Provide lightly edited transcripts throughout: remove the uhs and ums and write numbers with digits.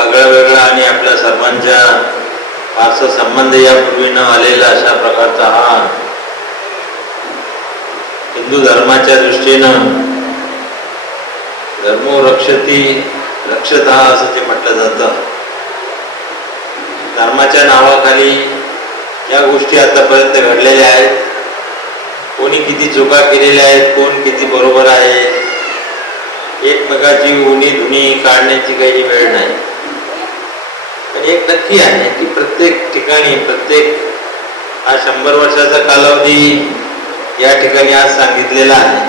आगळा वेगळा आणि आपल्या सर्वांच्या फारसा संबंध यापूर्वी न आलेला अशा प्रकारचा हा हिंदू धर्माच्या दृष्टीनं धर्मो रक्षती रक्षता असं जे म्हटलं जातं. धर्माच्या नावाखाली या गोष्टी आतापर्यंत घडलेल्या आहेत. कोणी किती चुका केलेल्या आहेत, कोण किती बरोबर आहे, एकमेकाची उणी धुनी काढण्याची काही वेळ नाही. पण एक नक्की आहे की प्रत्येक ठिकाणी प्रत्येक हा 100 वर्षाचा कालावधी या ठिकाणी आज सांगितलेला आहे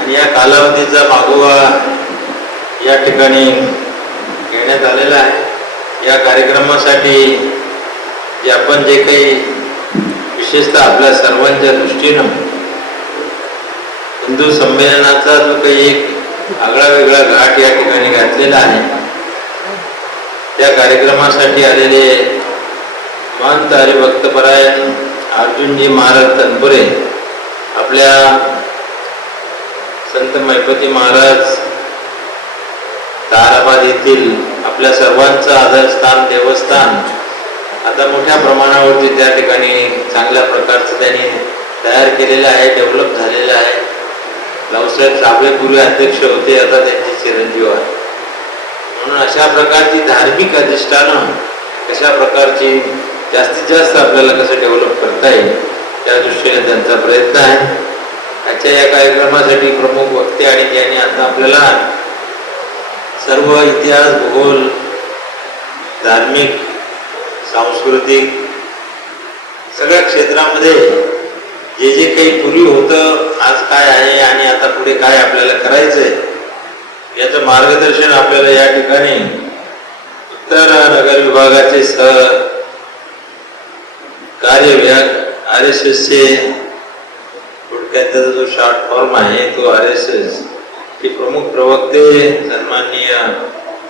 आणि या कालावधीचा मागोवा या ठिकाणी घेण्यात आलेला आहे. या कार्यक्रमासाठी जे आपण जे काही विशेषतः आपल्या सर्वांच्या दृष्टीनं हिंदू संमेलनाचा जो काही एक आगळा वेगळा घाट या ठिकाणी घातलेला आहे, त्या कार्यक्रमासाठी आलेले महंत हरिभक्तपरायण अर्जुनजी महाराज तनपुरे, आपल्या संत मैपती महाराज ताराबाद येथील आपल्या सर्वांचं आदरस्थान देवस्थान आता मोठ्या प्रमाणावरती त्या ठिकाणी चांगल्या प्रकारचं त्यांनी तयार केलेलं आहे, डेव्हलप झालेलं आहे. रावसाहेब साबळे पूर्वी अध्यक्ष होते, आता त्यांचे चिरंजीव आहे. म्हणून अशा प्रकारची धार्मिक अधिष्ठानं कशा प्रकारची जास्तीत जास्त आपल्याला कसं डेव्हलप करता येईल त्या दृष्टीने त्यांचा प्रयत्न आहे. आजच्या या कार्यक्रमासाठी प्रमुख वक्ते आणि ज्यांनी आता आपल्याला सर्व इतिहास, भूगोल, धार्मिक, सांस्कृतिक सगळ्या क्षेत्रामध्ये जे जे काही पूर्वी होतं, आज काय आहे आणि आता पुढे काय आपल्याला करायचंय याचं मार्गदर्शन आपल्याला या ठिकाणी उत्तर नगर विभागाचे कार्य विभाग RSSचे थोडक्यात त्याचा जो शॉर्ट फॉर्म आहे तो RSS चे प्रमुख प्रवक्ते सन्माननीय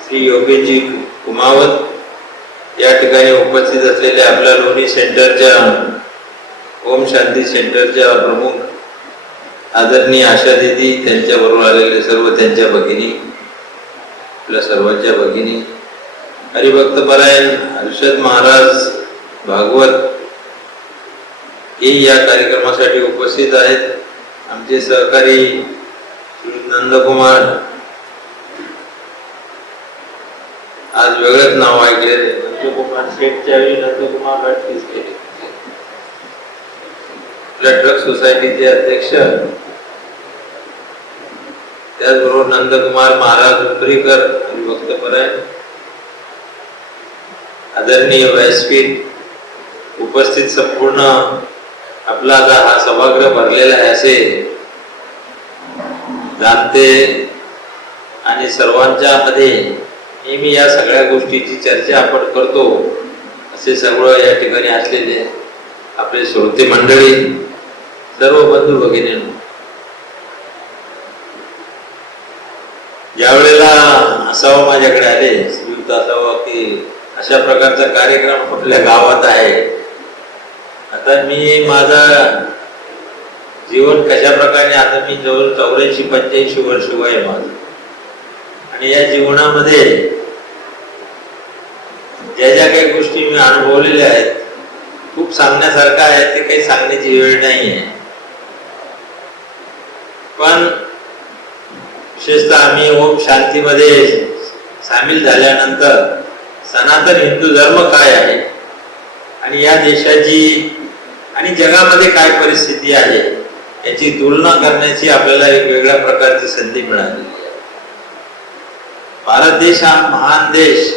श्री योगेशजी कुमावत या ठिकाणी उपस्थित असलेल्या आपल्या लोणी सेंटरच्या ओम शांती सेंटरच्या प्रमुख आदरणीय आशा दिदी, त्यांच्याबरोबर आलेले सर्व त्यांच्या भगिनी, आपल्या सर्वांच्या भगिनी, हरिभक्तपरायण हर्षद महाराज भागवत हे या कार्यक्रमासाठी उपस्थित आहेत. आमचे सहकारी नंदकुमार, आज वेगळंच नाव ऐकले, नंदकुमार शेठच्या वेळी नंदकुमार भटकीस केले, आपल्या ट्रक सोसायटीचे अध्यक्ष, त्याचबरोबर नंदकुमार महाराज उमरीकर हरिभक्तपरायण, आदरणीय व्यासपीठ उपस्थित संपूर्ण आपला आता हा सभागृह भरलेला आहे असे जाणते आणि सर्वांच्या मध्ये नेहमी या सगळ्या गोष्टीची चर्चा आपण करतो असे सर्व या ठिकाणी असलेले आपले श्रोते मंडळी, सर्व बंधू भगिनींनो, ज्या वेळेला असावं माझ्याकडे आले श्रीयुत असावं की अशा प्रकारचा कार्यक्रम आपल्या गावात आहे. आता मी माझा जीवन कशा प्रकारे, आता मी जवळ 84-85 वर्ष वय आहे माझं, आणि या जीवनामध्ये ज्या ज्या काही गोष्टी मी अनुभवलेल्या आहेत खूप सांगण्यासारखं आहे, ते काही सांगण्याची वेळ नाही आहे. पण विशेषतः आम्ही ओम शांतीमध्ये सामील झाल्यानंतर सनातन हिंदू धर्म काय आहे आणि या देशाची आणि जगामध्ये काय परिस्थिती आहे याची तुलना करण्याची आपल्याला एक वेगळ्या प्रकारची संधी मिळाली. भारत देश हा महान देश,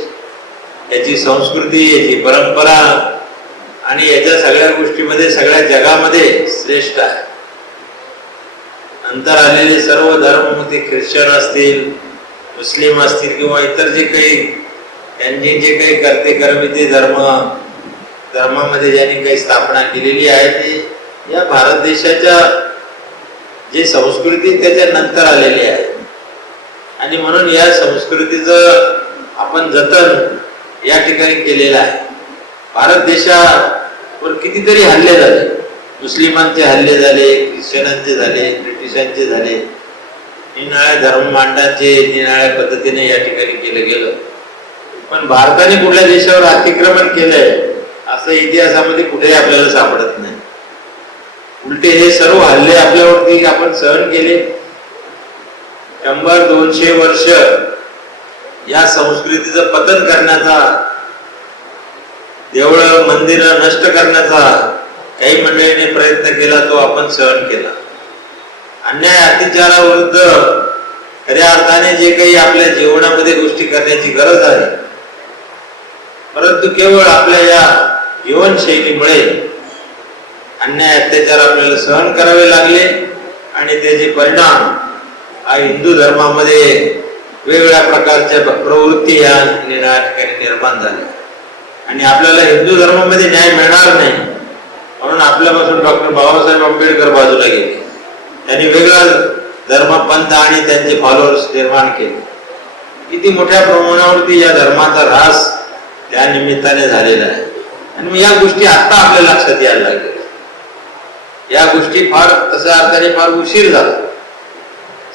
याची संस्कृती, याची परंपरा आणि याच्या सगळ्या गोष्टीमध्ये सगळ्या जगामध्ये श्रेष्ठ आहे. नंतर आलेले सर्व धर्म, ते ख्रिश्चन असतील, मुस्लिम असतील किंवा इतर जे काही त्यांनी जे काही करते कर्मिते धर्मामध्ये ज्यांनी काही स्थापना केलेली आहे ते या भारत देशाच्या जी संस्कृती त्याच्या नंतर आलेली आहे. आणि म्हणून या संस्कृतीचं आपण जतन या ठिकाणी केलेलं आहे. भारत देशावर कितीतरी हल्ले झाले, मुस्लिमांचे हल्ले झाले, ख्रिश्चनांचे झाले, ब्रिटिशांचे झाले, निनाळ्या धर्ममांडांचे निनाळ्या पद्धतीने या ठिकाणी केलं गेलं. पण भारताने कुठल्या देशावर अतिक्रमण केलंय असं इतिहासामध्ये कुठेही आपल्याला सापडत नाही. उलटे हे सर्व हल्ले आपल्यावरती आपण सहन केले. 100-200 वर्ष या संस्कृतीचं पतन करण्याचा, देवळं मंदिरं नष्ट करण्याचा काही मंडळीने प्रयत्न केला, तो आपण सहन केला. अन्याय अत्याचाराविरुद्ध खऱ्या अर्थाने जे काही आपल्या जीवनामध्ये गोष्टी करण्याची गरज आहे, परंतु केवळ आपल्या या जीवनशैलीमुळे अन्याय अत्याचार आपल्याला सहन करावे लागले आणि त्याचे परिणाम हा हिंदू धर्मामध्ये वेगवेगळ्या प्रकारच्या प्रवृत्ती या ठिकाणी निर्माण झाल्या आणि आपल्याला हिंदू धर्मामध्ये न्याय मिळणार नाही म्हणून आपल्यापासून डॉक्टर बाबासाहेब आंबेडकर बाजूला गेले. त्यांनी वेगळा धर्मपंथ आणि त्यांचे फॉलोअर्स निर्माण केले. किती मोठ्या प्रमाणावरती या धर्माचा ऱ्हास त्या निमित्ताने झालेला आहे आणि या गोष्टी आता आपल्या लक्षात यायला लागल्या. या गोष्टी फार तशा अर्थाने फार उशीर झाला.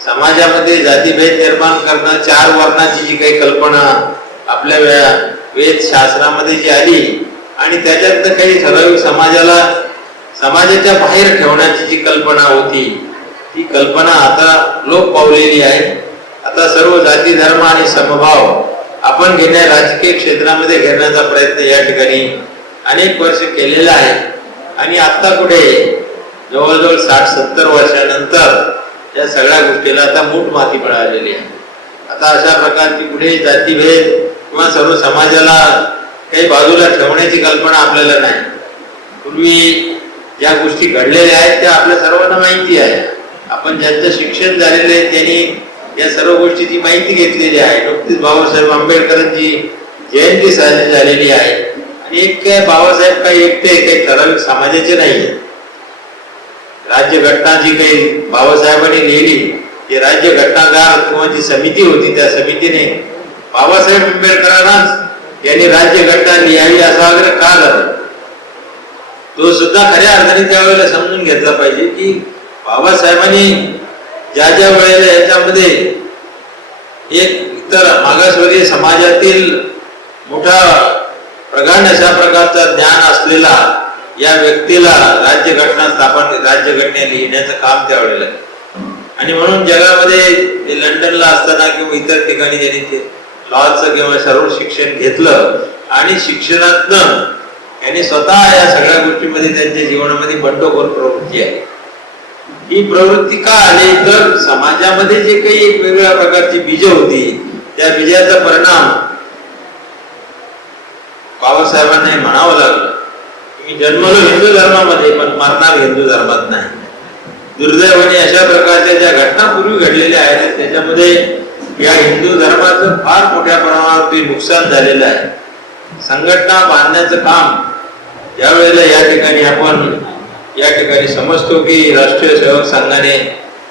समाजामध्ये जातीभेद निर्माण करणं, 4 वर्णाची जी काही कल्पना आपल्या वेद शास्त्रामध्ये जी आली आणि त्याच्यात काही ठराविक समाजाच्या बाहेर ठेवण्याची जी कल्पना होती, ती कल्पना आता लोप पावलेली आहे. आता सर्व जाती धर्म आणि समभाव आपण राजकीय क्षेत्रामध्ये घेण्याचा प्रयत्न या ठिकाणी अनेक वर्ष केलेला आहे आणि आता कुठे जवळजवळ 60-70 वर्षानंतर या सगळ्या गोष्टीला आता मूठ माती मिळालेली आहे. आता अशा प्रकारची कुठे जातीभेद किंवा सर्व समाजाला काही बाजूला ठेवण्याची कल्पना आपल्याला नाही. पूर्वी ज्या गोष्टी घडलेल्या आहेत त्या आपल्या सर्वांना माहिती आहे. आपण ज्यांचं शिक्षण झालेलं आहे त्यांनी या सर्व गोष्टीची माहिती घेतलेली आहे. नुकतीच बाबासाहेब आंबेडकरांची जयंती साजरी झालेली आहे आणि एक काय बाबासाहेब काही एकटे काही ठराविक समाजाचे नाही आहेत. राज्यघटना जी काही बाबासाहेबांनी लिहिली, ती राज्य घटनाकार किंवा जी समिती होती त्या समितीने बाबासाहेब आंबेडकरांनाच यांनी राज्यघटना लिहावी असा आग्रह का झाला, तो सुद्धा खऱ्या अर्थाने त्यावेळेला समजून घेतला पाहिजे की बाबासाहेबांनी ज्या ज्या वेळेला याच्यामध्ये एक इतर मागासवर्गीय समाजातील मोठा प्रगाढ अशा प्रकारचा ज्ञान असलेला या व्यक्तीला राज्यघटना लिहिण्याचं काम त्यावेळेला आणि म्हणून जगामध्ये लंडनला असताना किंवा इतर ठिकाणी त्यांनी ते लॉचं किंवा सर्व शिक्षण घेतलं आणि शिक्षणातनं यांनी स्वतः या सगळ्या गोष्टीमध्ये त्यांच्या जीवनामध्ये बंडखोर प्रवृत्ती आहे. ही प्रवृत्ती का आली तर समाजामध्ये जे काही एक वेगवेगळ्या प्रकारची बीज होती त्या बीजाचा परिणाम बाबासाहेबांना म्हणावं लागलं. मी जन्मलो हिंदू धर्मामध्ये पण मरणार हिंदू धर्मात नाही. दुर्दैवाने अशा प्रकारच्या ज्या घटना पूर्वी घडलेल्या आहेत त्याच्यामध्ये या हिंदू धर्माचं फार मोठ्या प्रमाणावरती नुकसान झालेलं आहे. संघटना बांधण्याचं काम ज्या वेळेला या ठिकाणी समजतो की राष्ट्रीय सेवक संघाने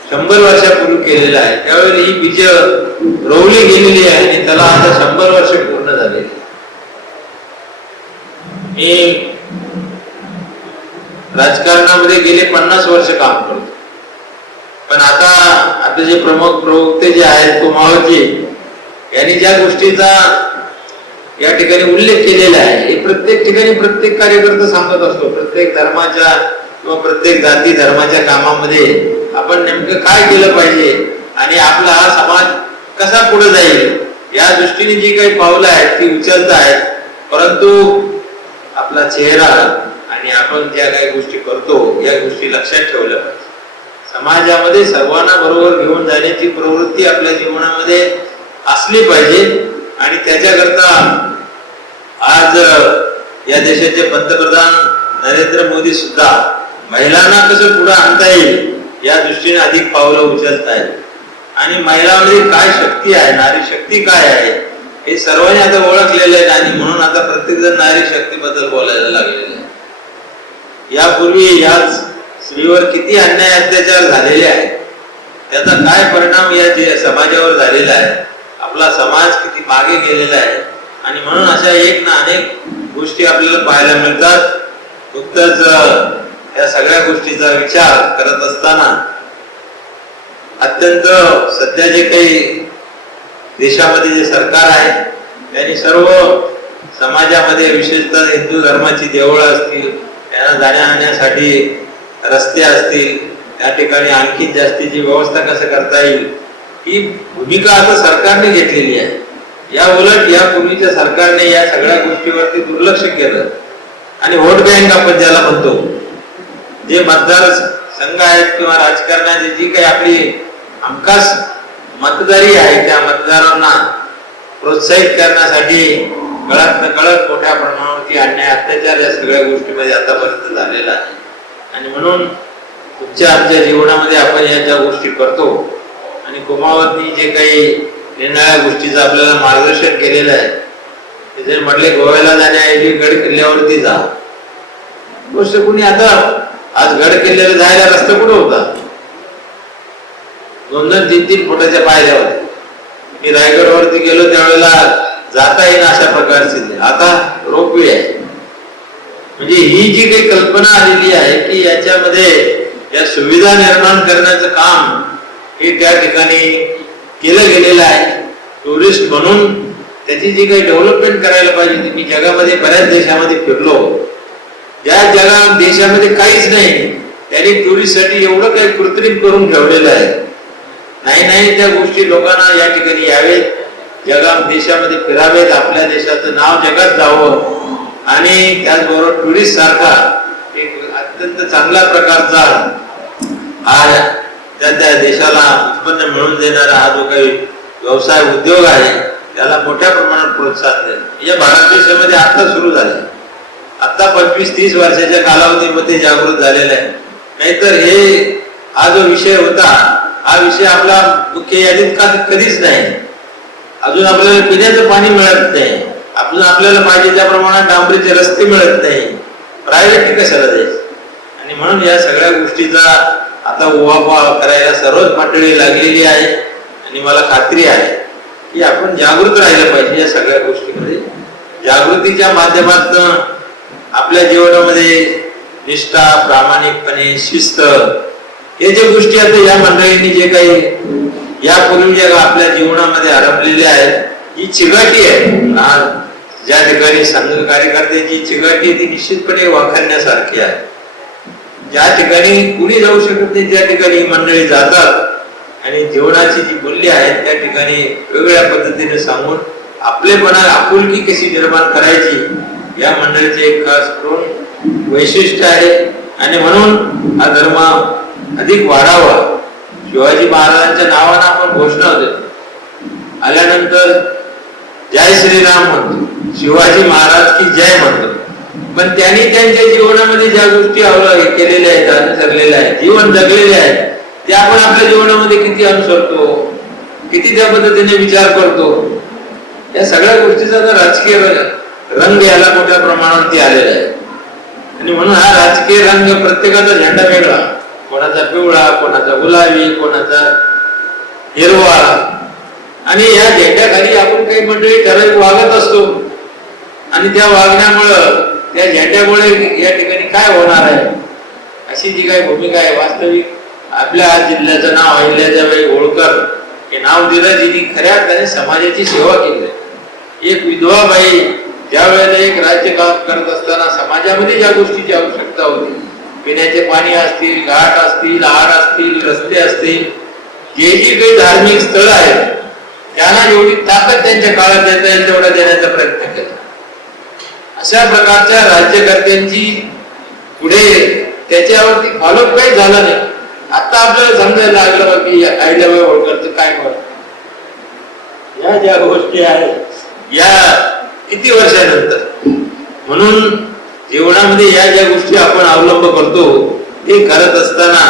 100 वर्षापूर्वी केलेलं आहे, त्यावेळेला ही बीज रोवली गेलेली आहे आणि त्याला आता 100 वर्ष पूर्ण झाले. मी राजकारणामध्ये गेले 50 वर्ष काम करतो, पण आता जे प्रमुख प्रवक्ते जे आहेत कुमावजी यांनी ज्या गोष्टीचा या ठिकाणी उल्लेख केलेला आहे हे प्रत्येक ठिकाणी प्रत्येक कार्यकर्ता सांगत असतो. प्रत्येक धर्माच्या किंवा प्रत्येक जाती धर्माच्या कामामध्ये आपण नेमकं काय केलं पाहिजे आणि आपला हा समाज कसा पुढे जाईल या दृष्टीने जी काही पावलं आहेत ती उचलत आहेत. परंतु आपला चेहरा आणि आपण ज्या काही गोष्टी करतो या गोष्टी लक्षात ठेवल्या पाहिजे. समाजामध्ये सर्वांना बरोबर घेऊन जाण्याची प्रवृत्ती आपल्या जीवनामध्ये असली पाहिजे आणि त्याच्याकरता आज या देशाचे पंतप्रधान नरेंद्र मोदी सुद्धा महिलांना कसं पुढे आणता येईल या दृष्टीने अधिक पावलं उचलत आहेत आणि महिलांमध्ये काय शक्ती आहे, नारी शक्ती काय आहे हे सर्वांनी आता ओळखलेलं आहे आणि म्हणून आता प्रत्येक जण नारी शक्तीबद्दल बोलायला लागलेले आहे. यापूर्वी याच स्त्रीवर किती अन्याय अत्याचार झालेले आहेत, त्याचा काय परिणाम या समाजावर झालेला आहे, आपला समाज किती मागे गेलेला आहे आणि म्हणून अशा एक ना अनेक गोष्टी आपल्याला पाहायला मिळतात. नुकतंच या सगळ्या गोष्टीचा विचार करत असताना अत्यंत सध्या जे काही देशामध्ये जे सरकार आहे त्यांनी सर्व समाजामध्ये विशेषतः हिंदू धर्माची देवळं असतील, त्यांना जाण्या-येण्यासाठी रस्ते असतील, त्या ठिकाणी आणखी जास्तीची व्यवस्था कसं करता येईल ही भूमिका आता सरकारने घेतलेली आहे. या उलट या पूर्वीच्या सरकारने या सगळ्या गोष्टीवरती दुर्लक्ष केलं आणि व्होट बँक आपण ज्याला म्हणतो, जे मतदार संघ आहेत किंवा राजकारणाची जी काही आपली हमखास मतदारी आहे त्या मतदारांना प्रोत्साहित करण्यासाठी कळत नकळत मोठ्या प्रमाणावरती अन्याय अत्याचार या सगळ्या गोष्टीमध्ये आतापर्यंत झालेला आहे. आणि म्हणून तुमच्या आमच्या जीवनामध्ये आपण या ज्या गोष्टी करतो आणि कुमावतनी जे काही निर्णया गोष्टीचं आपल्याला मार्गदर्शन केलेलं आहे, ते म्हटले गोव्याला जाण्याऐवजी गड किल्ल्यावरती जा. गोष्ट कुणी आता आज गड किल्ल्याला जायला रस्ता कुठं होता? 2-2, 3-3 फुटाच्या पायऱ्या होत्या. मी रायगडवरती गेलो त्यावेळेला जाता येईल अशा प्रकारची आता रोपवे आहे. म्हणजे ही जी काही कल्पना आलेली आहे की याच्यामध्ये या सुविधा निर्माण करण्याचं काम हे त्या ठिकाणी केलं गेलेलं आहे. टुरिस्ट म्हणून त्याची जी काही डेव्हलपमेंट करायला पाहिजे. मी जगामध्ये बऱ्याच देशामध्ये फिरलो, ज्या देशामध्ये काहीच नाही त्यांनी टुरिस्टसाठी एवढं काही कृत्रिम करून ठेवलेलं आहे. नाही त्या गोष्टी लोकांना या ठिकाणी यावेत, देशामध्ये फिरावेत, आपल्या देशाचं नाव जगात जावं आणि त्याचबरोबर टुरिस्ट सारखा एक अत्यंत चांगल्या प्रकारचा हा त्या देशाला उत्पन्न मिळवून देणारा हा जो काही व्यवसाय उद्योग आहे त्याला मोठ्या प्रमाणात प्रोत्साहन देणं या भारत देशामध्ये आता सुरू झालं. आता 25-30 वर्षाच्या कालावधीमध्ये जागृत झालेला आहे. नाहीतर हा जो विषय होता हा विषय आपला मुख्य यादीत कधीच नाही. अजून आपल्याला पिण्याचं पाणी मिळत नाही, आपल्याला पाहिजे त्या प्रमाणात डांबरीचे रस्ते मिळत नाही, प्रायव्हेट कशाला द्यायचं. आणि म्हणून या सगळ्या गोष्टीचा आता उहापोह करायला सर्वच मंडळी लागलेली आहे. आणि मला खात्री आहे की आपण जागृत राहिलं पाहिजे या सगळ्या गोष्टीमध्ये. जागृतीच्या माध्यमातून आपल्या जीवनामध्ये निष्ठा, प्रामाणिकपणे, शिस्त हे जे गोष्टी आता या मंडळींनी जे काही यापूर्वी जे आपल्या जीवनामध्ये हरपलेले आहेत, ही चिकाटी आहे. ज्या ठिकाणी संघ कार्यकर्त्याची चिकाटी ती निश्चितपणे वाखाणण्यासारखी आहे. ज्या ठिकाणी कुणी जाऊ शकत नाही त्या ठिकाणी मंडळी जातात आणि जीवनाची जी मूल्य आहेत त्या ठिकाणी वेगवेगळ्या पद्धतीने सांगून आपलेपणा, आपुलकी कशी निर्माण करायची या मंडळीचे एक खास करून वैशिष्ट्य आहे. आणि म्हणून हा धर्म अधिक वाढावा. शिवाजी महाराजांच्या नावानं आपण घोषणा देतो, आल्यानंतर जय श्रीराम म्हणतो, शिवाजी महाराज की जय म्हणतो. पण त्यांनी त्यांच्या जीवनामध्ये ज्या गोष्टी केलेल्या आहेत, अनुसरलेल्या आहेत, जीवन जगलेले आहेत, ते आपण आपल्या जीवनामध्ये किती अनुसरतो, किती त्या पद्धतीने विचार करतो. या सगळ्या गोष्टीचा राजकीय रंग याला मोठ्या प्रमाणावरती आलेला आहे. आणि म्हणून हा राजकीय रंग प्रत्येकाचा झेंडा वेगळा, कोणाचा पिवळा, कोणाचा गुलाबी, कोणाचा हिरवा. आणि या झेंड्याखाली आपण काही मंडळी ठराविक वागत असतो आणि त्या वागण्यामुळं त्या झेंड्यामुळे या ठिकाणी काय होणार आहे अशी जी काही भूमिका आहे. वास्तविक आपल्या जिल्ह्याचं नाव अहिल्यादेवी होळकर हे नाव दिलं, जिने खऱ्या अर्थाने समाजाची सेवा केली. एक विधवा बाई ज्या वेळेला एक राज्य काम करत असताना समाजामध्ये ज्या गोष्टीची आवश्यकता होती, पिण्याचे पाणी असतील, घाट असतील, आहार असतील, रस्ते असतील, जे जी काही धार्मिक स्थळ आहेत त्यांना एवढी ताकद त्यांच्या काळात देता येईल तेवढा देण्याचा प्रयत्न केला. अशा प्रकारच्या राज्यकर्त्यांची पुढे त्याच्यावरती फॉलोअप काही झालं नाही. आता आपल्याला समजायला लागलं की अहिल्याबाई होळकरचं काय करत. या ज्या गोष्टी आहेत या किती वर्षानंतर. म्हणून जीवनामध्ये या ज्या गोष्टी आपण अवलंब करतो ते करत असताना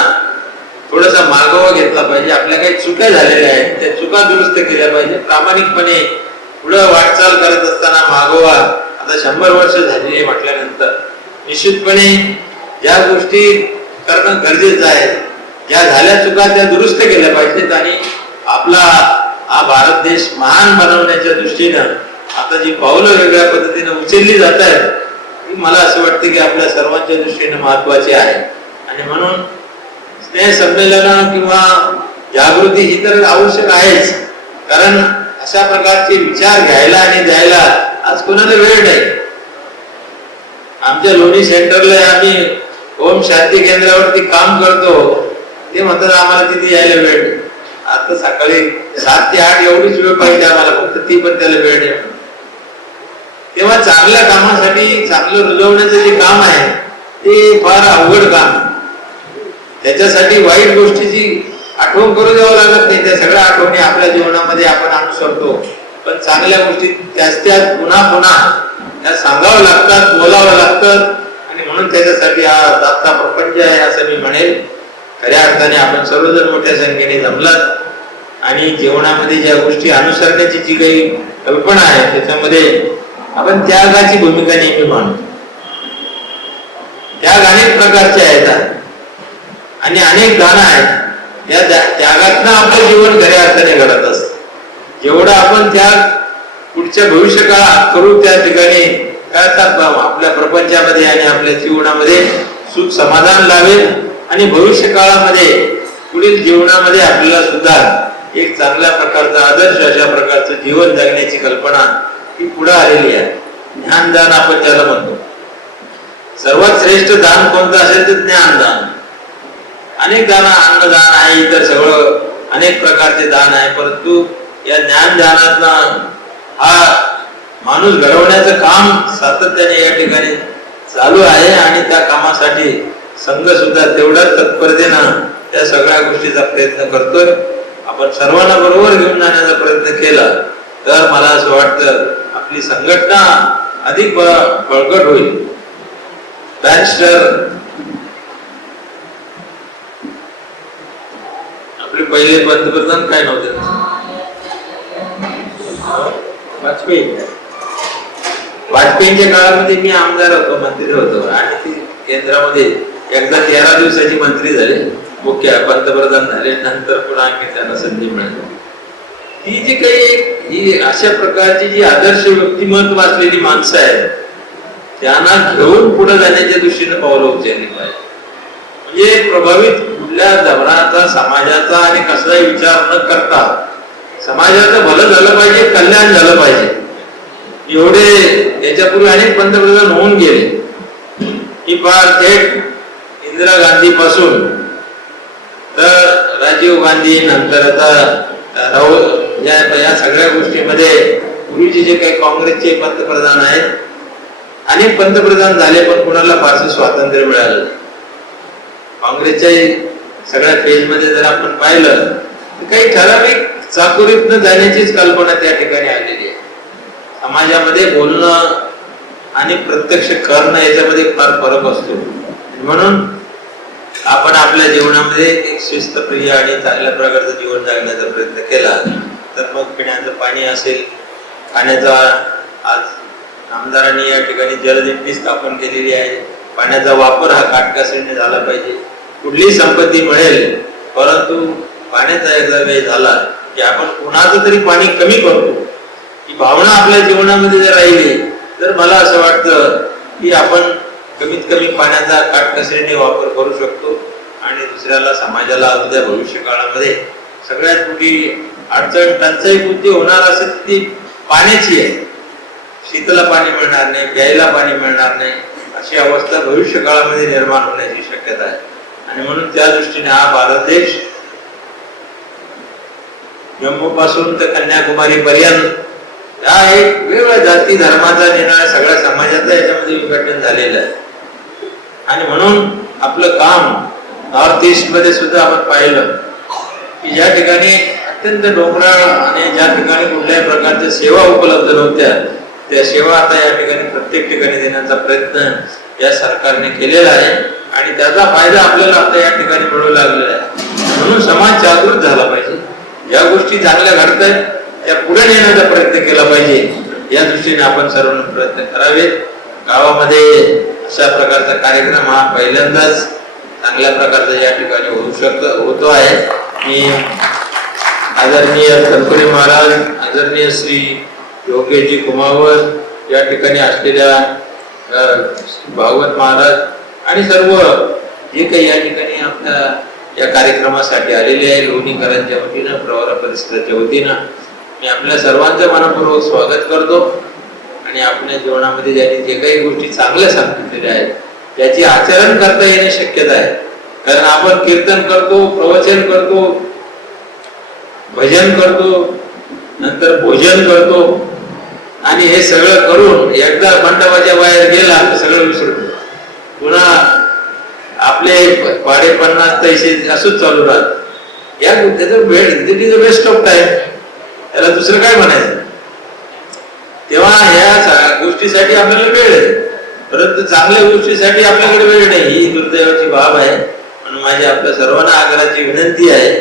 थोडासा मागोवा घेतला पाहिजे. आपल्या काही चुका झालेल्या आहेत त्या चुका दुरुस्त केल्या पाहिजे. प्रामाणिकपणे पुढे वाटचाल करत असताना मागोवा. आता 100 वर्ष झालेली म्हटल्यानंतर निश्चितपणे ज्या गोष्टी करणं गरजेचं आहे, ज्या झाल्या चुका त्या दुरुस्त केल्या पाहिजेत. आणि आपला हा भारत देश महान बनवण्याच्या दृष्टीनं आता जी पावलं वेगळ्या पद्धतीने उचलली जात आहेत मला असं वाटतं की आपल्या सर्वांच्या दृष्टीने महत्वाची आहे. आणि म्हणून स्नेह संमेलन किंवा जागृती ही तर आवश्यक आहेच, कारण अशा प्रकारचे विचार घ्यायला आणि द्यायला आज कोणाला वेळ नाही. आमच्या लोणी सेंटरला आम्ही ओम शांती केंद्रावरती काम करतो, ते म्हणतात आम्हाला तिथे यायला वेळ नाही. आता सकाळी 7 ते 8 एवढीच वेळ पाहिजे आम्हाला, फक्त ती पण त्याला वेळ नाही. तेव्हा चांगल्या कामासाठी चांगलं रुजवण्याचं जे काम आहे ते फार अवघड काम. त्याच्यासाठी वाईट गोष्टीची आठवण करू द्यावं लागत नाही. त्या सगळ्या आठवणी आपल्या जीवनामध्ये आपण अनुसरतो, पण चांगल्या गोष्टी त्याच पुन्हा पुन्हा त्या सांगावं लागतात, बोलावं लागतं. आणि म्हणून त्याच्यासाठी हा दाता प्रपंच आहे असं मी म्हणेल. खऱ्या अर्थाने आपण सर्वजण मोठ्या संख्येने जमलात आणि जीवनामध्ये ज्या गोष्टी अनुसरण्याची जी काही कल्पना आहे त्याच्यामध्ये आपण त्यागाची भूमिका नेहमी मानतो. त्याग अनेक प्रकारचे आहेत आणि अनेक दान आहेत. त्या त्यागातनं आपलं जीवन खऱ्या अर्थाने घडत असत. जेवढं आपण त्याग पुढच्या भविष्य काळात करू त्या ठिकाणी काय आपल्या प्रपंचामध्ये आणि आपल्या जीवनामध्ये सुख समाधान लावेल आणि भविष्य काळामध्ये पुढील जीवनामध्ये आपल्याला सुद्धा एक चांगल्या प्रकारचा आदर्श अशा प्रकारचं जीवन जगण्याची कल्पना ही पुढे आलेली आहे. ज्ञानदान आपण ज्याला म्हणतो. सर्वात श्रेष्ठ दान कोणतं असेल तर ज्ञानदान. अनेक दान, अन्नदान आहे, इतर सगळं अनेक प्रकारचे दान आहे, परंतु या ज्ञानदानातला हा माणूस घडवण्याचं काम सातत्याने या ठिकाणी चालू आहे आणि त्या कामासाठी संघ सुद्धा तेवढ्याच तत्परतेनं त्या सगळ्या गोष्टीचा प्रयत्न करतोय. आपण सर्वांना बरोबर घेऊन जाण्याचा प्रयत्न केला तर मला असं वाटतं आपली संघटना अधिक बळकट होईल. बॅरिस्टर आपले पहिले पंतप्रधान काय नव्हते, वाजपेयींच्या काळामध्ये मी आमदार होतो, मंत्री होतो आणि ते केंद्रामध्ये एकदा 13 दिवसाची मंत्री झाले, मुख्य पंतप्रधान झाले, नंतर पुन्हा आणखी त्यांना संधी मिळाली. ही जी काही ही अशा प्रकारची जी आदर्श व्यक्तिमत्व असलेली माणसं आहेत त्यांना घेऊन पुढे जाण्याच्या दृष्टीने पावलं उचलली पाहिजे. म्हणजे प्रभावित कुठल्या धर्माचा, समाजाचा आणि कसलाही विचार न करता समाजाचं भलं झालं पाहिजे, कल्याण झालं पाहिजे. एवढे याच्यापूर्वी अनेक पंतप्रधान होऊन गेले. ही फार थेट इंदिरा गांधी पासून तर राजीव गांधी, नंतर आता राहुल, या सगळ्या गोष्टीमध्ये पूर्वीचे जे काही काँग्रेसचे पंतप्रधान आहेत, अनेक पंतप्रधान झाले पण कुणाला फारसं स्वातंत्र्य मिळालं नाही. काँग्रेसच्या सगळ्या फेजमध्ये जर आपण पाहिलं तर काही ठराविक चाकुरीतनं जाण्याचीच कल्पना त्या ठिकाणी आलेली आहे. समाजामध्ये बोलणं आणि प्रत्यक्ष करणं याच्यामध्ये फार फरक असतो. म्हणून आपण आपल्या जीवनामध्ये एक शिस्तप्रिय आणि चांगल्या प्रकारचं जीवन जगण्याचा प्रयत्न केला तर मग पिण्याचं पाणी असेल, खाण्याचा, आज आमदारांनी या ठिकाणी जलदिंडी स्थापन केलेली आहे. पाण्याचा वापर हा काटकसरीने झाला पाहिजे. कुठलीही संपत्ती मिळेल परंतु पाण्याचा एकदा वेळ झाला की आपण कुणाचं तरी पाणी कमी करतो, ही भावना आपल्या जीवनामध्ये जर राहिली तर मला असं वाटतं की आपण कमीत कमी पाण्याचा काटकसरीने वापर करू शकतो आणि दुसऱ्याला, समाजाला उद्या भविष्य काळामध्ये सगळ्यात मोठी अडचण, टंचाई बुद्धी होणार असेल ती पाण्याची आहे. शीतला पाणी मिळणार नाही, प्यायला पाणी मिळणार नाही, अशी अवस्था भविष्य काळामध्ये निर्माण होण्याची शक्यता आहे. आणि म्हणून त्या दृष्टीने हा भारत देश जम्मू पासून तर कन्याकुमारी पर्यंत हा एक वेगळ्या जाती धर्माचा निर्णय सगळ्या समाजाचा याच्यामध्ये विघटन झालेलं आहे. आणि म्हणून आपलं काम नॉर्थ ईस्ट मध्ये सुद्धा आपण पाहिलं की ज्या ठिकाणी अत्यंत डोंगराळ आणि ज्या ठिकाणी कुठल्याही प्रकारच्या सेवा उपलब्ध नव्हत्या त्या सेवा आता या ठिकाणी प्रत्येक ठिकाणी देण्याचा प्रयत्न या सरकारने केलेला आहे आणि त्याचा फायदा आपल्याला आता या ठिकाणी मिळू लागलेला आहे. म्हणून समाज जागृत झाला पाहिजे. ज्या गोष्टी चांगल्या घडत आहेत त्या पुढे नेण्याचा प्रयत्न केला पाहिजे. या दृष्टीने आपण सर्वांनी प्रयत्न करावेत. गावामध्ये अशा प्रकारचा कार्यक्रम हा पहिल्यांदाच चांगल्या प्रकारचा या ठिकाणी होतो आहे. मी आदरणीय तनपुरे महाराज, आदरणीय श्री योगेशजी कुमावत, या ठिकाणी असलेल्या भागवत महाराज आणि सर्व जे काही या ठिकाणी आपल्या या कार्यक्रमासाठी आलेले आहे, लोणीकरांच्या वतीनं, प्रवरा परिसराच्या वतीनं मी आपल्या सर्वांचं मनपूर्वक स्वागत करतो आणि आपल्या जीवनामध्ये ज्यांनी जे काही गोष्टी चांगल्या सांगितलेल्या आहेत त्याची आचरण करता येणे शक्यता आहे. कारण आपण कीर्तन करतो, प्रवचन करतो, भजन करतो, नंतर भोजन करतो आणि हे सगळं करून एकदा मंडपाच्या बाहेर गेला तर सगळं विसरतो. पुन्हा आपले 50 पैसे असंच चालू राहत. या त्याचं वेळ it is a waste of time, त्याला दुसरं काय म्हणायचं. तेव्हा या गोष्टीसाठी आपल्याला वेळ आहे, परंतु चांगल्या गोष्टीसाठी आपल्याकडे वेळ नाही, ही दुर्दैवाची बाब आहे. म्हणून माझी आपल्या सर्वांना आग्रहाची विनंती आहे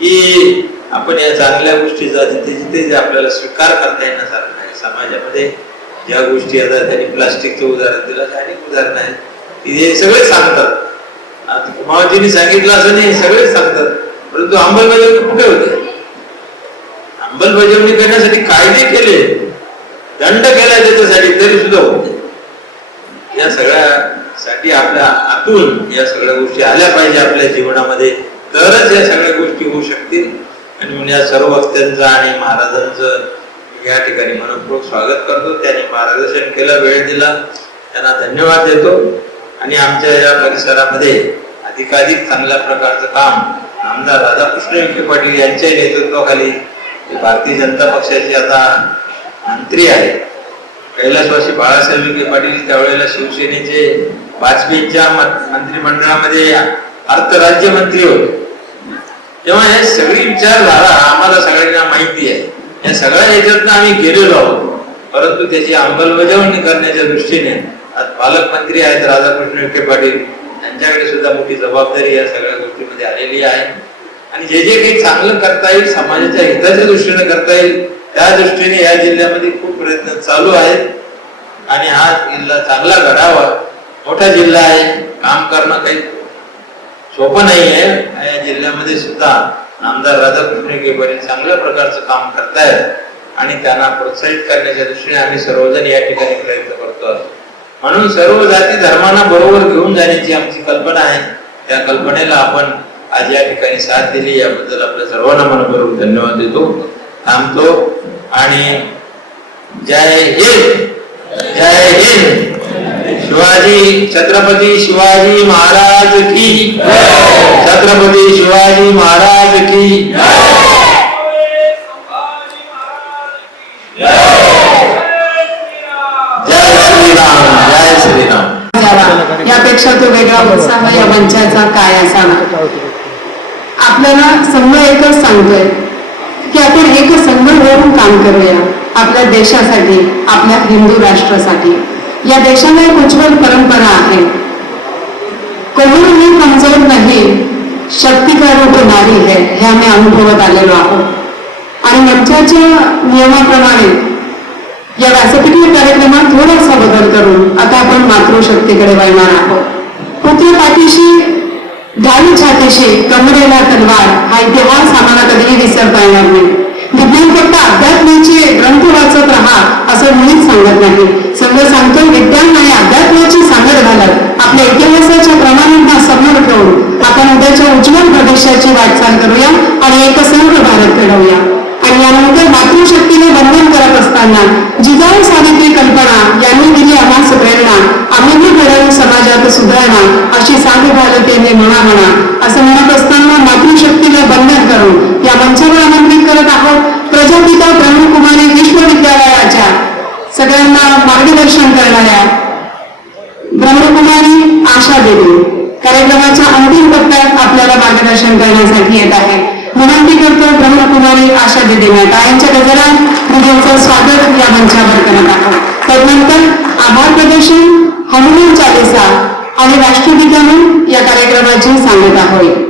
की आपण या चांगल्या गोष्टीचा जिथे जिथे आपल्याला स्वीकार करता येण्यासारखं आहे. समाजामध्ये ज्या गोष्टी येतात त्यांनी प्लास्टिकचं उदाहरण दिलं, अनेक उदाहरणं आहेत की हे सगळे सांगतात. मावजींनी सांगितलं असं नाही, सगळेच सांगतात, परंतु अंमलबजावणी कुठे होते. अंमलबजावणी करण्यासाठी कायदे केले, दंड केला त्याच्यासाठी, तरी सुद्धा होते. या सगळ्यासाठी आपल्या आतून या सगळ्या गोष्टी आल्या पाहिजे आपल्या जीवनामध्ये, तरच या सगळ्या गोष्टी होऊ शकतील. आणि म्हणून या सर्व वक्त्यांचं आणि महाराजांचं या ठिकाणी मनपूर्वक स्वागत करतो. त्यांनी मार्गदर्शन केलं, वेळ दिला, त्यांना धन्यवाद देतो. आणि आमच्या या परिसरामध्ये अधिकाधिक चांगल्या प्रकारचं काम आमदार राधाकृष्ण विखे पाटील यांच्या नेतृत्वाखाली, भारतीय जनता पक्षाचे आता मंत्री आहे, कैलासवासी बाळासाहेब विखे पाटील त्यावेळेला शिवसेनेचे वाजपेयींच्या मंत्रिमंडळामध्ये अर्थ राज्यमंत्री होते. तेव्हा हे सगळी विचारधारा आम्हाला सगळ्यांना माहिती आहे. या सगळ्या याच्यातनं आम्ही गेलेलो आहोत, परंतु त्याची अंमलबजावणी करण्याच्या दृष्टीने आज पालकमंत्री आहेत राधाकृष्ण विखे पाटील, त्यांच्याकडे सुद्धा मोठी जबाबदारी या सगळ्या गोष्टीमध्ये आलेली आहे. आणि जे जे काही चांगलं करता येईल, समाजाच्या हिताच्या दृष्टीने करता येईल, त्या दृष्टीने या जिल्ह्यामध्ये खूप प्रयत्न चालू आहेत. आणि हा जिल्हा चांगला घडावा, मोठा जिल्हा आहे, काम करणं काही सोपं नाही आहे. या जिल्ह्यामध्ये सुद्धा आमदार राधाकृष्ण विखे पाटील चांगल्या प्रकारचं काम करतायत आणि त्यांना प्रोत्साहित करण्याच्या दृष्टीने आम्ही सर्वजण या ठिकाणी प्रयत्न करतो. म्हणून सर्व जाती धर्मांना बरोबर घेऊन जाण्याची आमची कल्पना आहे. त्या कल्पनेला आपण आज या ठिकाणी साथ दिली, याबद्दल आपल्या सर्वांना मनपूर्वक धन्यवाद देतो. थांबतो आणि जय हिंद, जय हिंद. शिवाजी, छत्रपती शिवाजी महाराज की, छत्रपती शिवाजी महाराज की. जय श्रीराम, जय श्रीराम. यापेक्षा तो वेगळा उत्साह या मंचाचा काय असावा. आपल्याला संघ एकच सांगतोय की आपण एक संघ होऊन काम करूया आपल्या देशासाठी, आपल्या हिंदू राष्ट्रासाठी. या देशाला एक उज्ज्वल परंपरा आहे. कोणीही कमजोर नाही, शक्ती का रूप नारी है, हे आम्ही अनुभवत आलेलो आहोत. आणि मंचाच्या नियमाप्रमाणे या व्यासपीठीय कार्यक्रमात थोडासा बदल करून आता आपण मातृशक्तीकडे वळणार आहोत. पुत्र पाठीशी, ढाली छातीशी, कमरेला तलवार हा इतिहास आम्हाला कधीही विसरता येणार नाही. विज्ञान फक्त अध्यात्माचे ग्रंथ वाचत राहा असं मुळीच सांगत नाही. संघ सांगतो विज्ञान आणि अध्यात्माची सांगड घालत आपल्या इतिहासाच्या प्रमाणांना समोर ठेवून आपण उद्याच्या उज्ज्वल भविष्याची वाटचाल करूया आणि एक संघ भारत घडवूया. आणि यानंतर मातृशक्तीने बंधन करत असताना जिजाऊ सावित्री कल्पना यांनी दिली आम्हास प्रेरणा, आम्ही घडवून समाजात सुधारणा, अशी सांगू भारतीयांनी म्हणा असं म्हणत असताना मातृशक्तीला बंधन करून या मंचावर आमंत्रित करत आहोत प्रजापिता ब्रह्मकुमारी विश्वविद्यालयाच्या सगळ्यांना मार्गदर्शन करणाऱ्या ब्रह्मकुमारी आशा देवी कार्यक्रमाच्या अंतिम टप्प्यात आपल्याला मार्गदर्शन करण्यासाठी येत आहे. विनंती करतो ब्रह्मकुमारी आशा देवी यांच्या गजरात त्यांचं स्वागत या मंचावर करत आहोत. तदनंतर आभार प्रदर्शन, हनुमान चालीसा आणि राष्ट्रगीताने या कार्यक्रमाची सांगता होईल.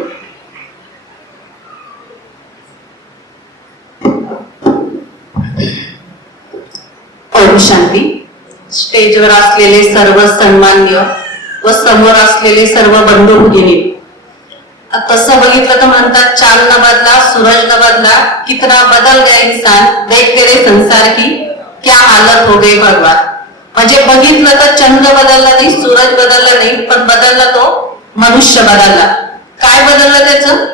शांती. स्टेजवर असलेले सर्व सन्मान्य व समोर असलेले सर्व बंधू भगिनी, तसं बघितलं तर म्हणतात चांद न बदला सूरज न बदला, कितना बदल गया इंसान, देख तेरे संसार की क्या हालत हो गई भगवान. म्हणजे बघितलं तर चंद्र बदलला नाही, सूरज बदलला नाही, पण बदलला तो मनुष्य बदलला. काय बदललं त्याचं?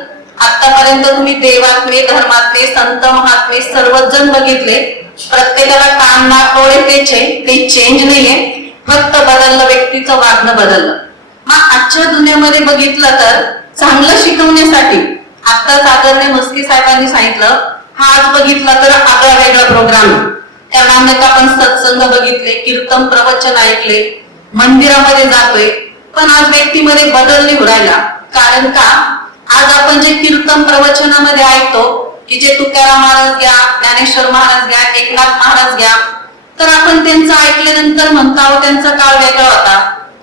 आतापर्यंत तुम्ही देवात्मे, धर्मात्मे, संत महात्मे आपले सर्वच जण बघितले, प्रत्येकाला कान नाक डोळे तेच आहे, ते चेंज नाहीये, फक्त बदललं व्यक्तीचं वागणं बदललं. मग आजच्या दुनियामध्ये बघितलं तर चांगलं शिकवण्यासाठी आत्ताच आदरणीय मस्के साहेबांनी सांगितलं, हा आज बघितला तर आगळा वेगळा प्रोग्राम आहे. त्या नाम्यात आपण सत्संग बघितले, कीर्तन प्रवचन ऐकले, मंदिरामध्ये जातोय, पण आज व्यक्तीमध्ये बदल नाही राहिला. कारण का, आज आपण जे कीर्तन प्रवचनामध्ये ऐकतो की जे तुकाराम महाराज घ्या, ज्ञानेश्वर महाराज घ्या, एकनाथ महाराज घ्या, तर आपण त्यांचं ऐकल्यानंतर म्हणतो त्यांचा काळ वेगळा होता,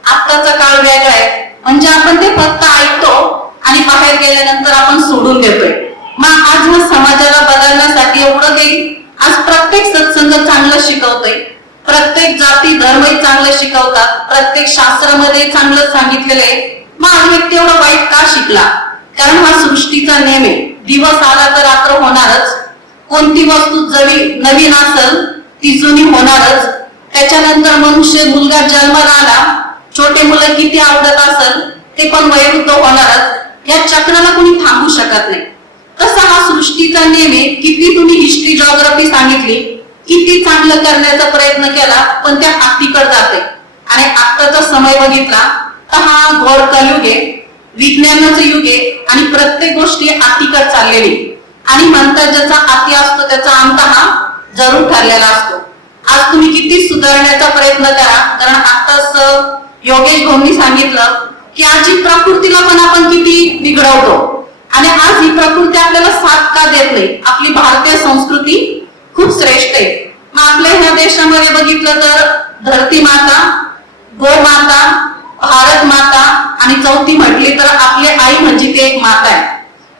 आत्ताचा काळ वेगळा आहे. म्हणजे आपण ते फक्त ऐकतो आणि बाहेर गेल्यानंतर आपण सोडून देतोय. मग आज ह्या समाजाला बदलण्यासाठी एवढं काही आज प्रत्येक सत्संग चांगलं शिकवतोय, प्रत्येक जाती धर्म चांगलं शिकवतात, प्रत्येक शास्त्रामध्ये चांगलं सांगितलेलं आहे. मग हा व्यक्ती एवढा वाईट का शिकला? कारण हा सृष्टीचा नियम आहे, दिवस आला तर रात्र होणारच. कोणती वस्तू जरी नवीन असेल ती जुनी होणारच. त्याच्यानंतर मनुष्य मुलगा जन्माला आला, छोटे मुलं किती आवडत असेल ते पण वयोवृद्ध होणारच. या चक्राला कोणी थांबू शकत नाही. तसा हा सृष्टीचा नियम आहे. किती तुम्ही हिस्ट्री जॉग्राफी सांगितली, किती चांगलं करण्याचा प्रयत्न केला, पण त्या अतिकड जाते. आणि आत्ताचा समय बघितला तर हा घोर कलयुग आहे, विज्ञानाचं युग आहे आणि प्रत्येक गोष्टी अतिकड चाललेली. आणि म्हणतात ज्याचा अति असतो त्याचा अंत हा जरूर ठरलेला असतो. आज तुम्ही किती सुधारण्याचा प्रयत्न करा, कारण आताच योगेश भाऊंनी सांगितलं की आज ही प्रकृतीला पण आपण किती बिघडवतो आणि आज ही प्रकृती आपल्याला साथ का देत नाही. आपली भारतीय संस्कृती खूप श्रेष्ठ आहे. मग आपल्या ह्या देशामध्ये बघितलं तर धरती माता, गोमाता, भारत माता आणि चौथी म्हटली तर आपली आई म्हणजे ती एक माता आहे.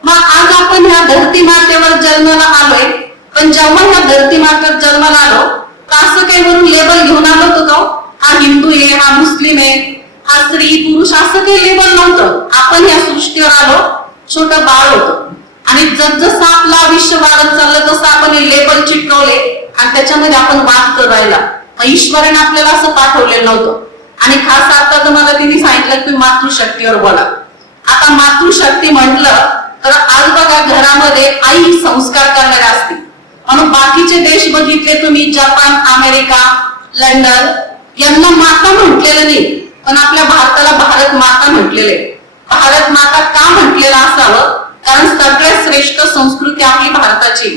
मग आज आपण ह्या धरती मातेवर जन्माला आलोय, पण जेव्हा ह्या धरती मातेवर जन्माला आलो तर असं काही वरून लेबल घेऊन आलो होतो का हा हिंदू आहे, हा मुस्लिम आहे, हा स्त्री पुरुष, असं काही लेबल नव्हतं. आपण या सृष्टीवर आलो छोटं बाळ होतं आणि जसं आपलं आयुष्य वाढत चाललं तसं आपण हे लेबल चिटकवले आणि त्याच्यामध्ये आपण वाद करू राहिला. ईश्वराने आपल्याला असं पाठवलेलं नव्हतं. आणि खास आता तुम्हाला तिने सांगितलं की मातृशक्तीवर बोला. आता मातृशक्ती म्हटलं तर आज बघा घरामध्ये आई संस्कार करणारे असते, म्हणून बाकीचे देश बघितले तुम्ही, जपान, अमेरिका, लंडन, यांना माता म्हटलेलं नाही, पण आपल्या भारताला भारत माता म्हटलेले. भारत माता का म्हटलेलं असावं? कारण सगळ्यात श्रेष्ठ संस्कृती आपली भारताची.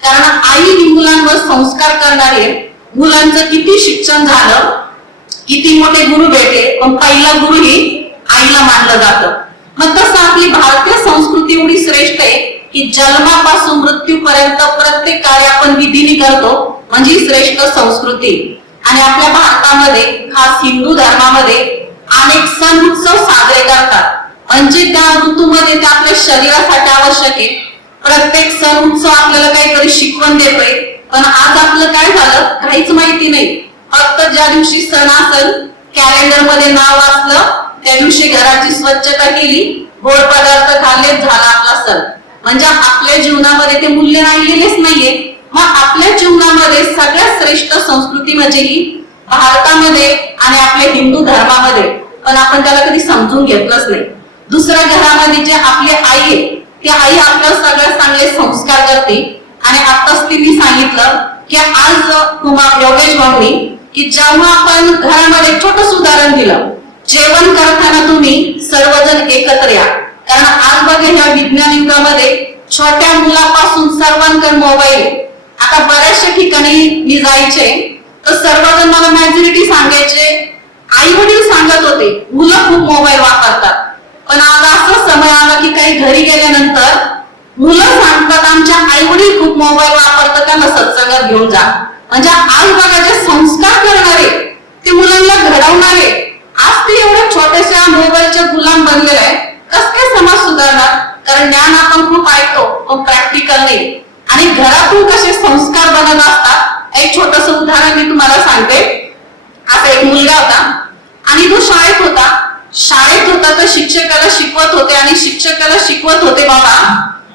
कारण आई ही मुलांवर संस्कार करणारी. मुलांचं किती शिक्षण झालं, किती मोठे गुरु भेटले, पण पहिला गुरु ही आईला मानलं जातं. मग तसं आपली भारतीय संस्कृती एवढी श्रेष्ठ आहे की जन्मापासून मृत्यूपर्यंत प्रत्येक कार्य आपण विधीने करतो, म्हणजे श्रेष्ठ संस्कृती. आणि आपल्या भारतामध्ये खास हिंदू धर्मामध्ये अनेक सण उत्सव साजरे करतात, म्हणजे त्या ऋतूमध्ये ते आपल्या शरीरासाठी आवश्यक आहे. प्रत्येक सण उत्सव आपल्याला काहीतरी शिकवण देतोय, पण आज आपलं काय झालं काहीच माहिती नाही. फक्त ज्या दिवशी सण असेल कॅलेंडर मध्ये नाव वाचलं, त्या दिवशी घराची स्वच्छता केली, गोड पदार्थ खाल्ले, झाला आपला सण. म्हणजे आपल्या जीवनामध्ये ते मूल्य राहिलेलेच नाहीये. मग आपल्या जीवनामध्ये सगळ्यात श्रेष्ठ संस्कृती म्हणजे ही भारतामध्ये आणि आपल्या हिंदू धर्मामध्ये, पण आपण त्याला कधी समजून घेतलंच नाही. दुसऱ्या घरामध्ये जे आपली आई आहे, ती आई आपल्याला सगळ्यात चांगले संस्कार करते. आणि आताच तिने सांगितलं की आज योगेश भाऊनी की जेव्हा आपण घरामध्ये छोटं उदाहरण दिलं, जेवण करताना तुम्ही सर्वजण एकत्र या. कारण आज बघा ह्या विज्ञान युगामध्ये छोट्या मुलापासून सर्वांकडे मोबाईल. आता बऱ्याचशा ठिकाणी मी जायचे तर सर्वजण मला मॅजॉरिटी सांगायचे, आई वडील सांगत होते मुलं खूप मोबाईल वापरतात. पण आज असा समय आला की काही घरी गेल्यानंतर मुलं सांगतात आमच्या आई वडील खूप मोबाईल वापरतात, त्यांना सत्संगात घेऊन जा. म्हणजे आज बघा जे संस्कार करणारे ते मुलांना घडवणारे आज ते एवढ्या छोट्याशा मोबाईलच्या गुलाम बनलेले आहे. कस काय समाज सुधारणार? कारण ज्ञान आपण खूप ऐकतो पण प्रॅक्टिकल नाही. आणि घरातून कसे संस्कार बनत असतात, एक छोटस उदाहरण मी तुम्हाला सांगते. असा एक मुलगा होता आणि तो शाळेत होता तर शिक्षकाला शिकवत होते आणि शिक्षकाला शिकवत होते बाबा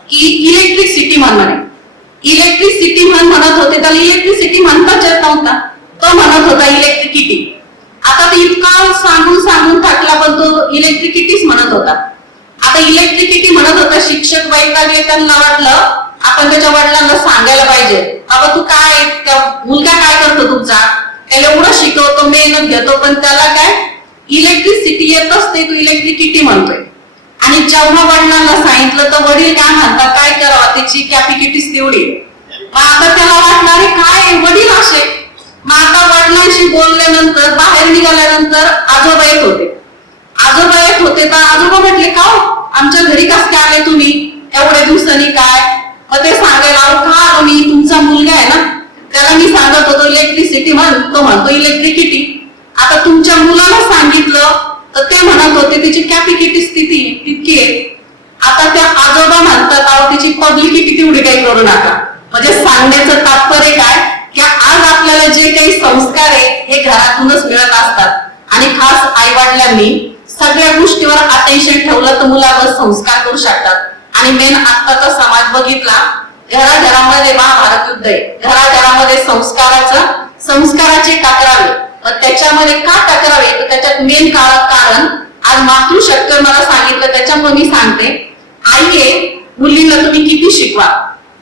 की इलेक्ट्रिसिटी म्हण, इलेक्ट्रिसिटी म्हणत होते. त्याला इलेक्ट्रिसिटी म्हणताच येत नव्हता, तो म्हणत होता इलेक्ट्रिसिटी. आता ते इतका सांगून थकला पण तो इलेक्ट्रिसिटीच म्हणत होता. आता इलेक्ट्रिसिटी म्हणत होता, शिक्षक वैतागले, त्यांना वाटलं आपण त्याच्या वडिलांना सांगायला पाहिजे, बाबा तू काय, त्या मुलगा काय करतो तुमचा, त्याला एवढं शिकवतो, मेहनत घेतो, पण त्याला काय इलेक्ट्रिसिटी येतच नाही, तू इलेक्ट्रिसिटी म्हणतोय. आणि जेव्हा वडिलांना सांगितलं तर वडील काय म्हणतात, काय करावं, त्याची कॅपॅसिटीच तेवढी. मग आता त्याला वाटणारे काय वडील असे. मग आता वडिलांशी बोलल्यानंतर बाहेर निघाल्यानंतर आजोबा येत होते. आजोबा येत होते तर आजोबा म्हटले, का आमच्या घरी कसं काय आले तुम्ही एवढ्या दिवसांनी, काय. मग ते सांगायला, का आलो मी, तुमचा मुलगा आहे ना, त्याला मी सांगत होतो इलेक्ट्रिसिटी म्हण, तो म्हणतो इलेक्ट्रिसिटी. आता तुमच्या मुलाला सांगितलं तर ते म्हणत होते त्याची कॅपॅसिटी स्थिती तितकी आहे. आता त्या आजोबा म्हणतात, अहो त्याची पब्लिसिटी तेवढी काही करू नका. म्हणजे सांगण्याचं तात्पर्य काय, की आज आपल्याला जे काही संस्कार आहे हे घरातूनच मिळत असतात. आणि खास आई वडिलांनी सगळ्या गोष्टीवर अटेन्शन ठेवलं तर मुलावर संस्कार करू शकतात. आणि मेन आत्ताचा समाज बघितला, घराघरामध्ये महाभारत युद्ध आहे, घराघरामध्ये संस्काराचे टकरावे. त्याच्यामध्ये का टकरावे तर त्याच्यात मेन कारण आज मातृशक्ती मला सांगितलं, त्याच्यामुळे मी सांगते, आई आहे, मुलीला तुम्ही किती शिकवा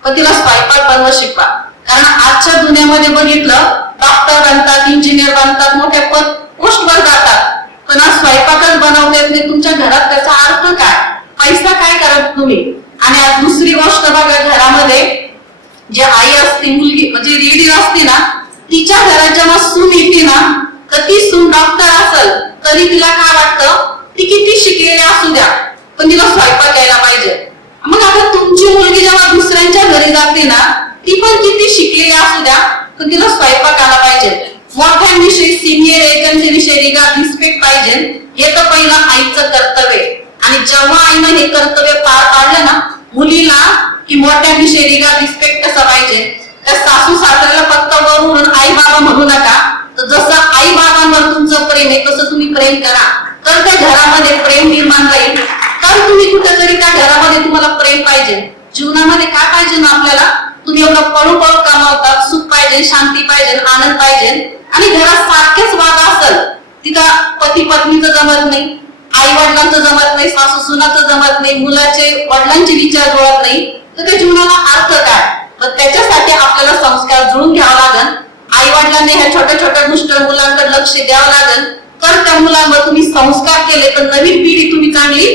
पण तिला स्वयंपाक बनवत शिकवा. कारण आजच्या दुनियामध्ये बघितलं, डॉक्टर बनतात, इंजिनियर बनतात, मोठ्या पोस्टवर जातात, पण आज स्वयंपाकच बनवता येत नाही. तुमच्या घरात त्याचा अर्थ काय, पैसा काय करत तुम्ही. आणि आज दुसरी गोष्ट बघा, घरामध्ये जे आई असते, मुलगी म्हणजे लेडी असते ना, तिच्या घरात जेव्हा सून येते ना, तर ती सून डॉक्टर असेल तरी तिला काय वाटतं, ती किती शिकलेली असू द्या पण तिला स्वयंपाक यायला पाहिजे. मग आता तुमची मुलगी जेव्हा दुसऱ्यांच्या घरी जाते ना, ती पण किती शिकलेली असू द्या पण तिला स्वयंपाक आला पाहिजे. मोठ्यांविषयी, सिनियर एजंटविषयी रिस्पेक्ट पाहिजे. हे तर पहिलं आईचं कर्तव्य. आणि जेव्हा आईनं हे कर्तव्य पार पाडलं ना, मुलीला की मोठ्यांविषयी रिस्पेक्ट कसं पाहिजे. त्या सासू सासऱ्याला फक्त वरून आई बाबा म्हणू नका, तर जसं आई बाबांवर तुमचं प्रेम आहे तसं तुम्ही प्रेम करा, तर त्या घरामध्ये प्रेम निर्माण राहील. तर तुम्ही कुठेतरी त्या घरामध्ये तुम्हाला प्रेम पाहिजे. जीवनामध्ये काय पाहिजे ना आपल्याला, तुम्ही एवढं पळू कमावतात, सुख पाहिजे, शांती पाहिजे, आनंद पाहिजे. आणि घरात सारखेच वाद असेल, तिथं पती पत्नीचं जमत नाही, आई वडिलांचं जमत नाही, सासू सुनाचं जमत नाही, मुलाचे वडिलांचे विचार जुळत नाही, तर त्या जीवनाला अर्थ काय. मग त्याच्यासाठी आपल्याला संस्कार जुळून घ्यावा लागेल. आई वडिलांनी ह्या छोट्या छोट्या गोष्टी मुलांकडे लक्ष द्यावं लागेल. तर त्या मुलांवर तुम्ही संस्कार केले तर नवीन पिढी तुम्ही चांगली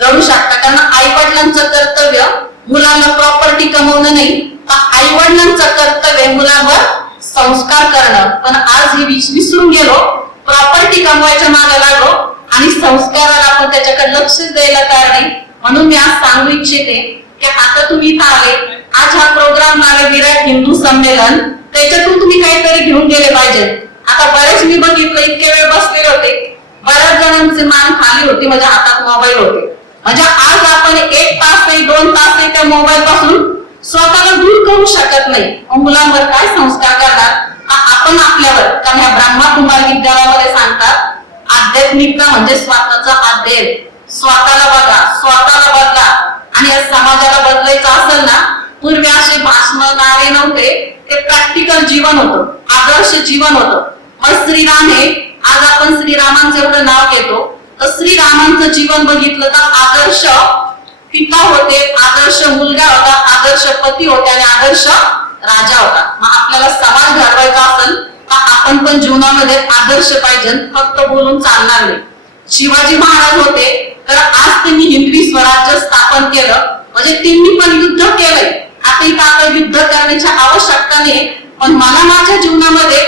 घडू शकता. कारण आई वडिलांचं कर्तव्य मुलांना प्रॉपर्टी कमवणं नाही, तर आई वडिलांचं कर्तव्य मुलांवर संस्कार करणं. पण आज हे विसरून गेलो, प्रॉपर्टी कमवायच्या मागे लागलो आणि संस्काराला आपण त्याच्याकडे लक्ष द्यायला तयार नाही. म्हणून मी आज सांगू इच्छिते की आता तुम्ही इथं आले, आज हा प्रोग्राम आले विराट हिंदू संमेलन, त्याच्यातून तुम्ही काहीतरी घेऊन गेले पाहिजे. आता बरेच मी बघितलं, इतके वेळ बसलेले होते, बऱ्याच जणांचे मान खाली होती, माझ्या हातात मोबाईल होते. म्हणजे आज आपण 1 तास नाही, 2 तास नाही त्या मोबाईल पासून स्वतःला दूर करू शकत नाही. मुलांवर काय संस्कार करणार आपण आपल्यावर. कारण ह्या ब्रह्मा कुमार विद्यालयामध्ये सांगतात, आध्यात्मिकता म्हणजे स्वतःचा अध्ययन. स्वतःला बघा, स्वतःला बदला. आणि या समाजाला बदलायचं असेल ना, पूर्वी असे भाषण नारे नव्हते, ते प्रॅक्टिकल जीवन होतं, आदर्श जीवन होतं. मग श्रीराम हे, आज आपण श्रीरामांचं एवढं नाव घेतो, तर श्रीरामांचं जीवन बघितलं तर आदर्श पिता होते, आदर्श मुलगा होता, आदर्श पती होते आणि आदर्श राजा होता. मग आपल्याला समाज घडवायचा असेल तर आपण पण जीवनामध्ये आदर्श पाहिजे, फक्त बोलून चालणार नाही. शिवाजी महाराज होते तर आज त्यांनी हिंदवी स्वराज्य स्थापन केलं, म्हणजे त्यांनी पण युद्ध केलंय. आता इथं आता युद्ध करण्याची आवश्यकता नाही, पण मला माझ्या जीवनामध्ये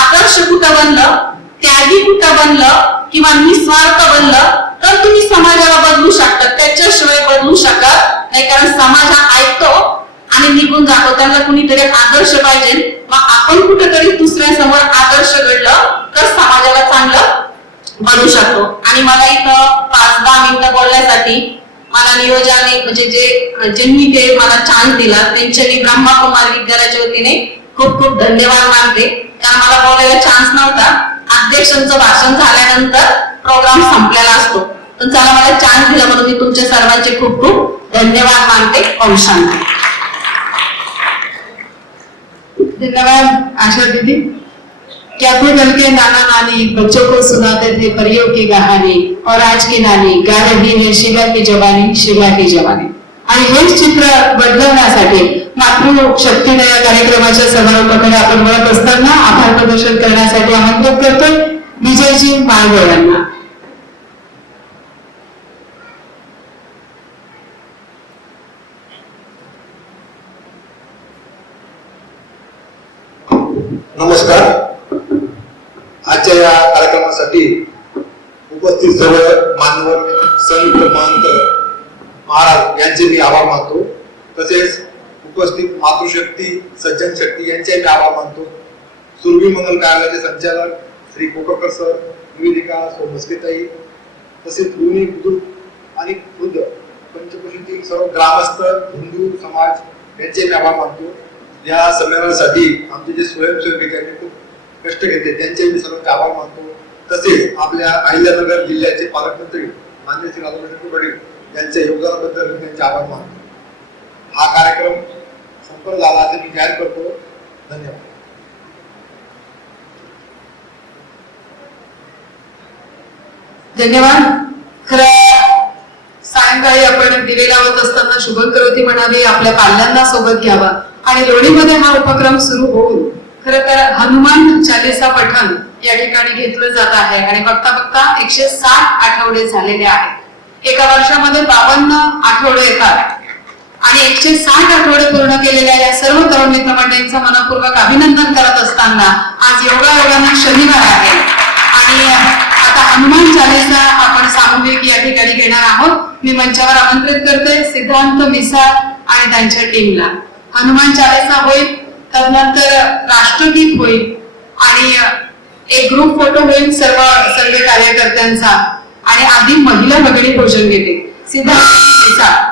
आदर्श कुठं बनलं, त्यागी कुठं बनलं किंवा निस्वार्थ बनलं, तर तुम्ही समाजाला बदलू शकता. त्याच्याशिवाय बदलू शकत नाही. कारण समाज हा ऐकतो आणि निघून जातो, त्यांना कुणीतरी आदर्श पाहिजे. मग आपण कुठेतरी दुसऱ्यांसमोर आदर्श घडलं तर समाजाला चांगलं बनवू शकतो. आणि मला इथं 5-10 मिनिटं बोलण्यासाठी मला नियोजनाने म्हणजे ज्यांनी ते मला चान्स दिला त्यांच्या मी ब्रह्मा कुमार विद्यालयाच्या वतीने खूप खूप धन्यवाद मानते. कारण मला बोलायला चान्स नव्हता. अध्यक्षांचं भाषण झाल्यानंतर प्रोग्राम संपलेला असतो, पण चला मला चान्स दिला म्हणून मी तुमच्या सर्वांचे खूप खूप धन्यवाद मानते. ओम शांती. धन्यवाद आशा दीदी. क्या थे कल के नाना नानी बच्चों को सुनाते थे परियों की कहानी, और आज की नानी गा रही है शीला की जवानी, शीला की जवानी. आणि हेच चित्र बदलवण्यासाठी मातृशक्तीने या कार्यक्रमाच्या समारोपाकडे आपण वळत असताना आभार प्रदर्शन करण्यासाठी आमंत्रित करतोय विजयजी माळगोळ यांना. नमस्कार. आजच्या या कार्यक्रमासाठी उपस्थित सर्व मान्यवर संयुक्त महंत महाराज यांचे मी आभार मानतो. तसेच उपस्थित मातृशक्ती सज्जन शक्ती यांचे मी आभार मानतो. सुरभी मंगल कार्यालयाचे संचालक श्री कोकरकर सर, निवेदिका सोमस्केताई, तसेच दोन्ही बुजुर्ग आणि वृद्ध पंचक्रोशीतील सर्व ग्रामस्थ हिंदू समाज यांचे मी आभार मानतो. या संमेलनासाठी आमचे जे स्वयंसेवक त्यांनी खूप कष्ट घेतले त्यांचे मी सर्वांचे आभार मानतो. तसेच आपल्या अहिल्यानगर जिल्ह्याचे पालकमंत्री माननीय श्री राधाकृष्ण वडील यांच्या योगदानाबद्दल मी त्यांचे आभार मानतो. हा कार्यक्रम संपन्न झाला असे मी जाहीर करतो. धन्यवाद. धन्यवाद. खरं सायंकाळी आपण दिवे लावत असताना शुभकरोती म्हणावी, आपल्या पाल्यांना सोबत घ्यावा आणि लोणीमध्ये हा उपक्रम सुरू होऊन खरं तर हनुमान चालीसा पठण या ठिकाणी घेतलं जात आहे आणि बघता बघता 160 आठवडे झालेले आहेत. एका वर्षामध्ये 52 आठवडे येतात आणि 160 आठवडे पूर्ण केलेल्या या सर्व तरुण मित्रमंडळींचं मनपूर्वक अभिनंदन करत असताना आज योगायोगाने शनिवार आहे आणि आता हनुमान चालीसा आपण सामूहिक या ठिकाणी घेणार आहोत. मी मंचावर आमंत्रित करते सिद्धांत मिसाळ आणि त्यांच्या टीमला. हनुमान चालीसा होईल, त्यानंतर राष्ट्रगीत होईल आणि एक ग्रुप फोटो होईल सर्व कार्यकर्त्यांचा आणि आधी महिला भगिनी भोजन घेते. सिद्धांत मिसाळ.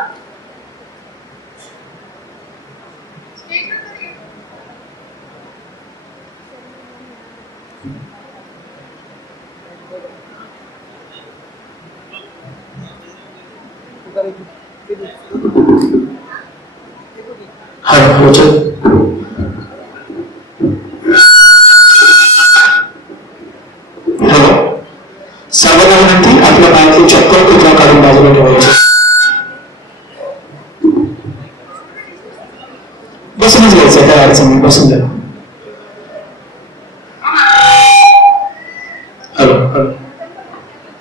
सर्वांना विनंती आपल्या पायातली चप्पल कुठला काढून बाजूला ठेवायची. बसूनच घ्यायचं, काय अडचण नाही, बसून द्या. Hello hello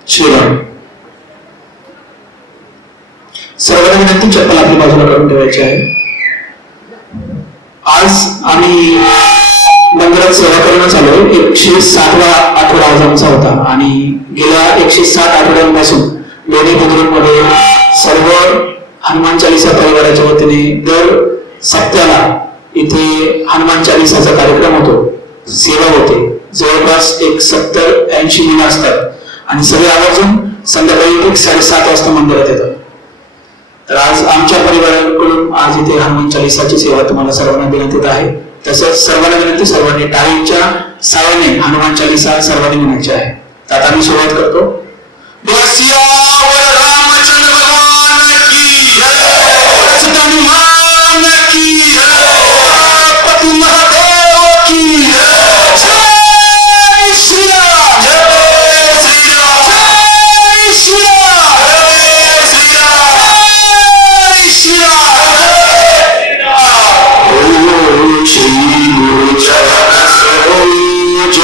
Shriram. सर्वांना विनंती चप्पल आपल्या बाजूला काढून ठेवायची आहे. आज आम्ही मंदिरात सेवा करणं चालू आहे. 160वा आठवडा आज आमचा होता आणि गेल्या 160 आठवड्यांपासून लोणी बुद्रुकमध्ये सर्व हनुमान चालीसा परिवाराच्या वतीने दर सप्त्याला इथे हनुमान चालीसाचा कार्यक्रम होतो, सेवा होते. जवळपास 70-80 मुलं असतात आणि सगळे आवर्जून संध्याकाळी 7:30 वाजता मंदिरात येतात. तर आज आमच्या परिवाराकडून आज इथे हनुमान चालीसाची सेवा तुम्हाला सर्वांना देण्यात येत आहे. तसंच सर्वांना विनंती, सर्वांनी टाळीच्या साहाय्याने हनुमान चालीसा सर्वांनी म्हणायची आहे. तर आता मी सुरुवात करतो. रामचंद्र भगवान की जय, हनुमान की जय, पति महादेव की जय, जय श्री राम, जय श्री राम, जय श्री राम, जय श्री राम, जय श्री राम. श्री गुरु चरण सरोज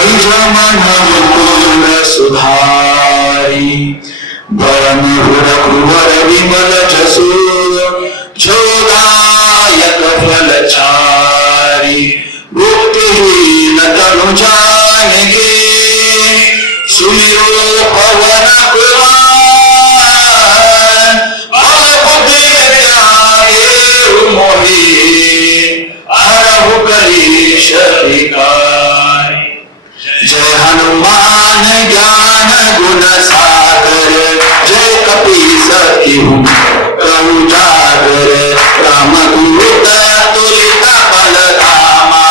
निज मन मुकुर सुधारी, बरन रघुवर विमल जसु जोदायक फलचारी, भुक्तिहीन तनु जानिके सुमिरो पवन कुमार, बुद्धि विद्या मोहि हरहु कलेश विकार. जय हनुमान ज्ञान गुण सागर, जय कपीस तिहु प्रभु जागर, रामदूत तुलित बलधामा,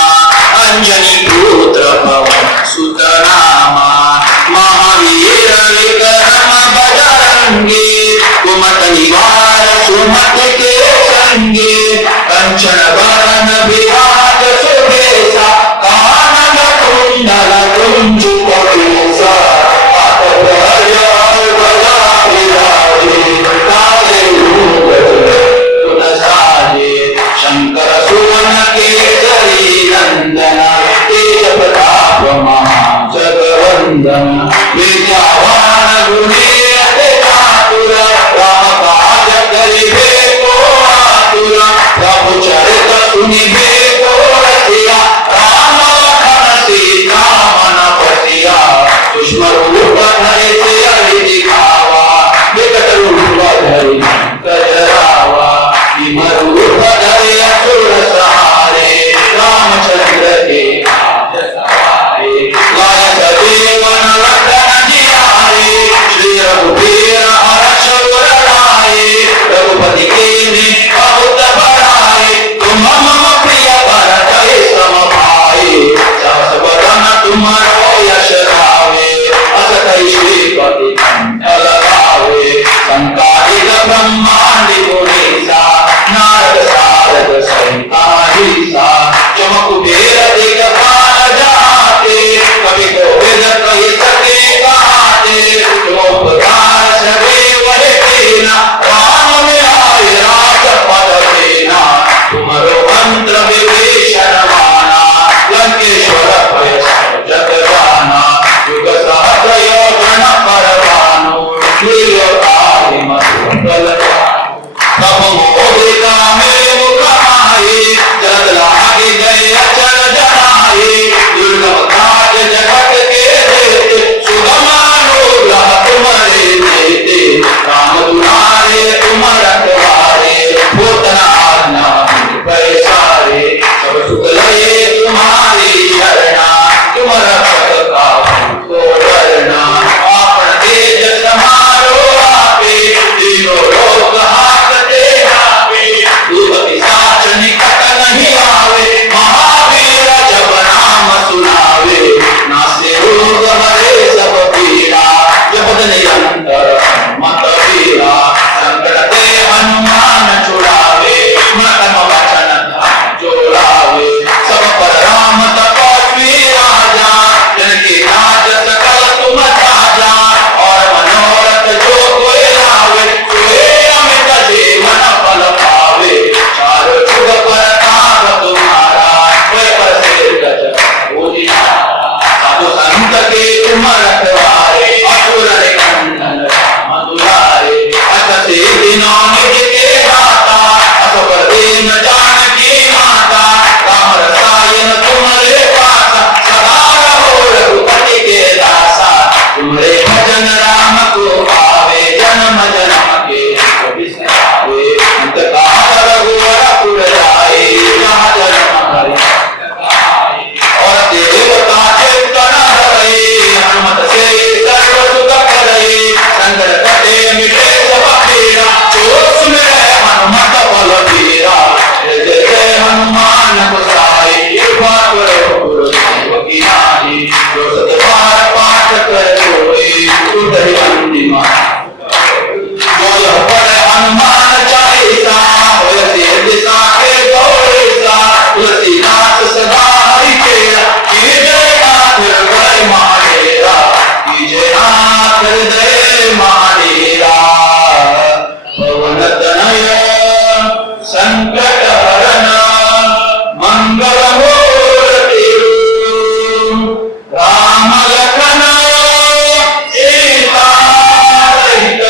अंजनी पुत्र पवन सुत नामा, महावीर विक्रम बजरंगी, कुमत निवार सुमत के संगी, कंचन बरन विराज सुबेसा, कानन कुंडल कुंजित केसा, हाथ धरि ध्वजा विराजे, काज भुवन केसरी नंदन तेज प्रताप महाजगवंदन विद्यावान गुणी अति चातुर राम काज करिबे को आतुर प्रभु चरित सुनिबे को रसिया राम लखन सीता मन पसिया सूक्ष्म रूप धरि सियहि दिखावा विकट रूप धरि कजरावा भीम रूप धरि असुर सहारे रामचंद्र के काज सवारे लाय सजीवन लखन जियारे श्री रघुवीर हर्ष उर लाए रघुपति कीन्ही बहुत बड़ाई तुम मम प्रिय भरत सम भाई सहस बदन तुम्हारो यश गावे अस कहि श्रीपति कंठ लगावे संकालिक ब्रह्मांड गुणीसा नारद सारद सहिता चमक कुबेर दिगपाल जाते कवि कोविद कहि सके गाते तुमोपकार सदैव हेना राम मिलाय राजपद देना तुमरो मंत्र विभीषण माना लंकेश्वर भय सब जग जाना युग सहस्र योजन पर भानु लील्यो ताहि मधुर तब मोदिका में मुख आए जग लागे गए अचर जनाए दुर्गम काज जगत के देते सुगम अनुग्रह तुम्हारे देते राम दुलारे तुम रखवारे होत न आज्ञा पैसारे सब सुख लये तुम्हारी शरणा तुम रक्षक काहू को डरना आपन तेज समारो आपे तीनों लोक हाकते आपे दुर्गति साच निकट नहीं आवे महावीर जब नाम सुनावे नासे रोग हरे सब पीड़ा जपत निरंतर मत पीड़ा संकट ते हनुमान छुड़ावे मन वचन ध्यान जोड़ावे सब पर राम तपस्वी राजा जिनके राज सकल तुम साजा और मनोरथ जो कोई लावे सोए अमित जीवन फल पावे चारों जुग पर ताप तुम्हारा कोई पर सिर गज उजियारा साधु संत के तुम रखवारे असुर निकंदन राम दुलारे अस दिनों निज के दाता असबर दीन जानकी माता राम रसायन तुम्हारे पासा सदा रहो रघुपति के दासा तुम्हारे भजन राम को पावे जन्म जन्म के बिसरावे अंत काल रघुवर पुर जाए जहाँ जन्म हरि आए और देवता चित्तन धरे हनुमत से सर्व सुख करे संकट कटे मिटे सब पीड़ा जो सुमिरै हनुमत बल बीरा जय जय हनुमान गोसाई कृपा करो गुरुदेव की नाई जो सत बार पाठ कर कोई टूटहि अंतिम जो यह पढ़े हनुमान चालीसा होय सिर दिशा के गौरीसा तुलसीदास सदा हरि तेरा कीजय नाथ हृदय महाडेरा कीजय नाथ हृदय महाडेरा पवन तनय संकट हरन मंगल मूर्ति राम लखन सीता सहित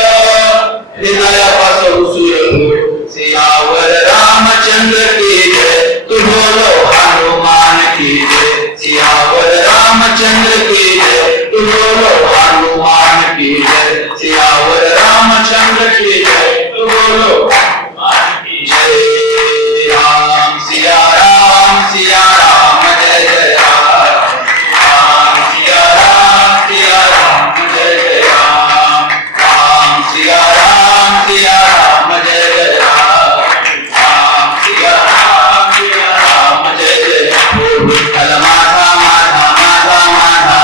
हृदय बसहु सुर सियावर रामचंद्र की जय तू बोलो हनुमान की जय सियावर रामचंद्र की जय तू बोलो हनुमान की जय सियावर रामचंद्र की जय तू बोलो हनुमान की जय राम सिया राम जय जय राम राम सिया राम जय जय राम राम सिया राम जय जय राम राम सिया राम जय जय राम माधा माधा माधा माधा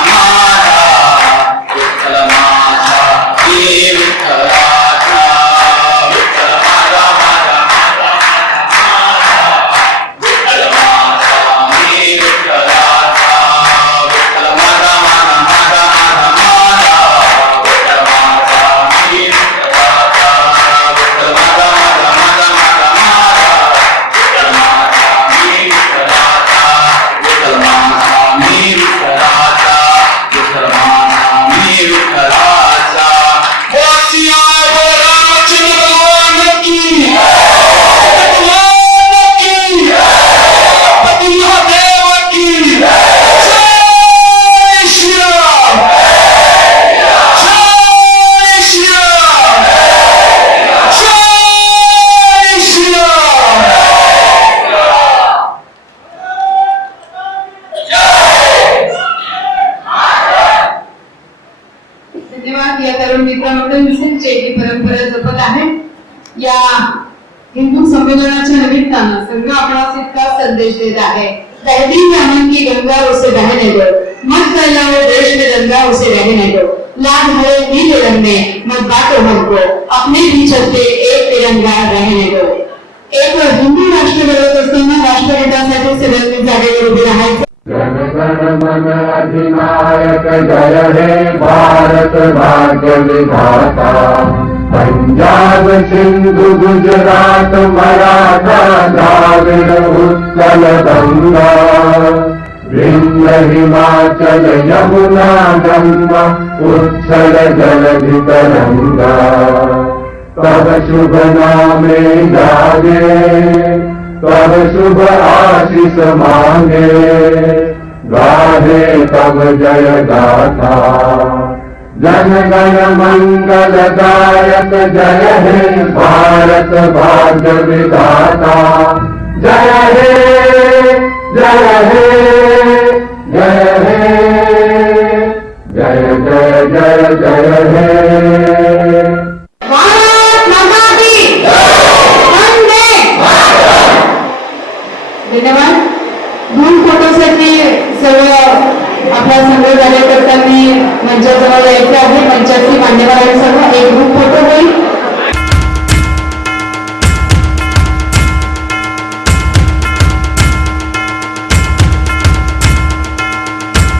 पूर्वीचे ही परंपरा जपत आहे. या हिंदू संमेलनाच्या निमित्तानं संघ आपणास इतका संदेश देत आहे. तहजीब अमन की गंगा उसे बहने दो, मत फैलाओ देश में दंगा उसे रहने दो, लाल हरे नीले रंग में मत बांटो हमको, अपने भी चलते एक तिरंगा रहने दो. एक हिंदू राष्ट्र घडवत असताना राष्ट्रहितासाठी सगळ्यांनी जागेवर उभे राहायचं. जन गण मन अधिनायक जय हे भारत भाग्य विधाता. पंजाब सिंधु गुजरात मराठा द्राविड उत्कल गंगा. विंध्य हिमाचल यमुना गंगा उच्छल जलधि तरंगा. तब शुभ नामे जागे तब शुभ आशीष मांगे. गाहे तब जय गाथा. जन गण मंगल दायक जय हे भारत भाग्य विधाता. जय हे जय हे जय हे जय जय जय जय हे. भारत माता की वंदे. धन्यवाद. ग्रुप फोटोसाठी सर्व आपला संघ कार्यकर्त्यांनी मंचाजवळ यायचे आहे. मंचाची मान्यवर सर्व एक ग्रुप